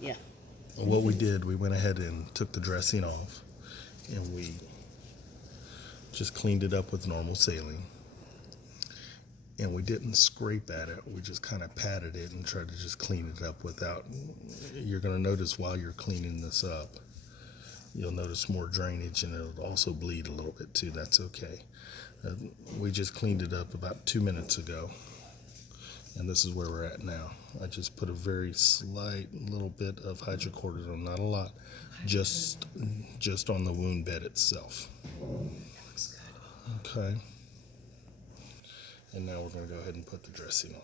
Yeah. What we did, we went ahead and took the dressing off, and we just cleaned it up with normal saline. And we didn't scrape at it, we just kind of patted it and tried to just clean it up without. You're going to notice while you're cleaning this up, you'll notice more drainage, and it'll also bleed a little bit too. That's okay. We just cleaned it up about 2 minutes ago, and this is where we're at now. I just put a very slight little bit of hydrocortisone, not a lot, just on the wound bed itself. Looks good. Okay. And now we're going to go ahead and put the dressing on.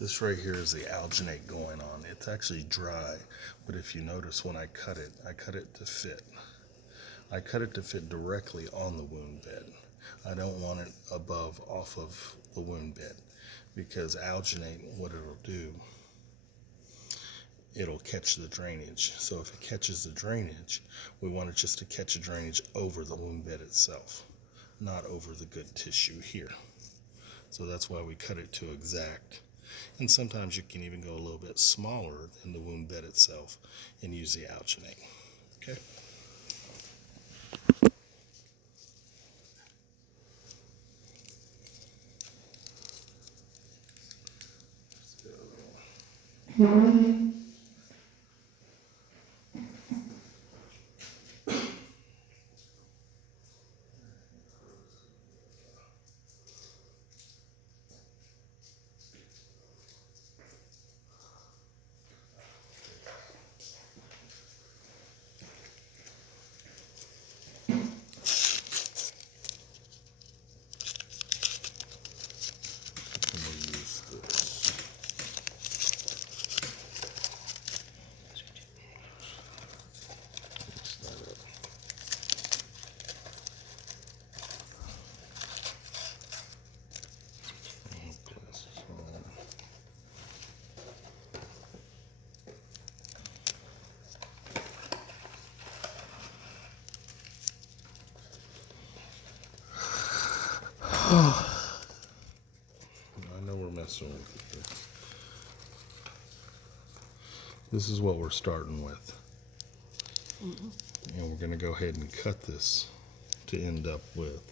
This right here is the alginate going on. It's actually dry, but if you notice when I cut it to fit. I cut it to fit directly on the wound bed. I don't want it off of the wound bed, because alginate, what it'll do, it'll catch the drainage. So if it catches the drainage, we want it just to catch the drainage over the wound bed itself, not over the good tissue here. So that's why we cut it to exact. And sometimes you can even go a little bit smaller than the wound bed itself and use the alginate. Okay. I know we're messing with it. This is what we're starting with. And we're going to go ahead and cut this to end up with.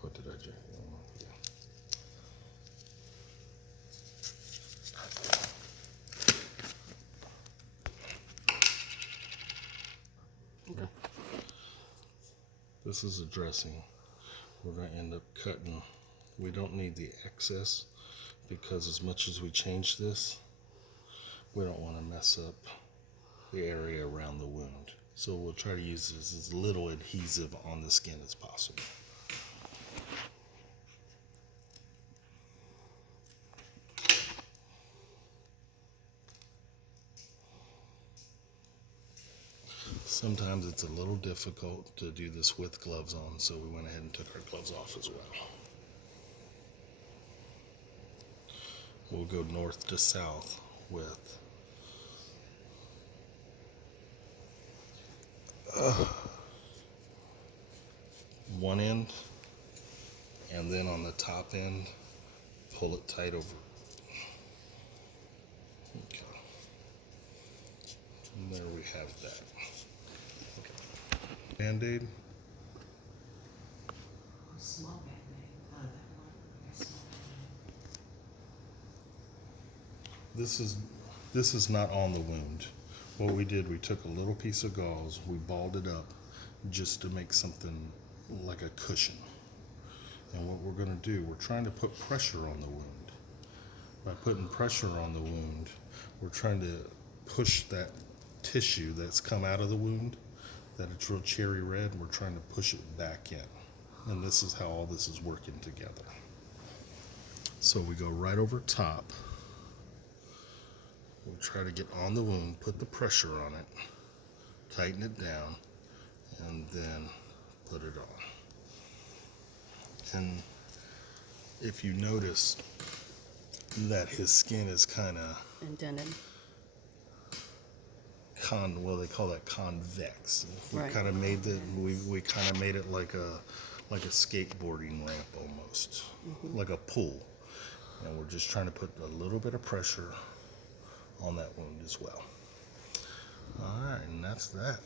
What did I do? Okay. This is a dressing. We're going to end up cutting. We don't need the excess, because as much as we change this, we don't want to mess up the area around the wound. So we'll try to use as little adhesive on the skin as possible. Sometimes it's a little difficult to do this with gloves on, so we went ahead and took our gloves off as well. We'll go north to south with one end, and then on the top end, pull it tight over. Okay. And there we have that. Okay. Band-Aid. Small band-aid. That one. Okay, small band-aid. This is not on the wound. What we did, we took a little piece of gauze, we balled it up just to make something like a cushion. And what we're going to do, we're trying to put pressure on the wound. By putting pressure on the wound, we're trying to push that tissue that's come out of the wound, that it's real cherry red, we're trying to push it back in. And this is how all this is working together. So we go right over top. We'll try to get on the wound, put the pressure on it, tighten it down, and then put it on. And if you notice that his skin is kind of Indented. well, they call that convex. We Right. kind of made it. We kind of made it like a skateboarding ramp almost, like a pool. And we're just trying to put a little bit of pressure on that wound as well. All right, and that's that.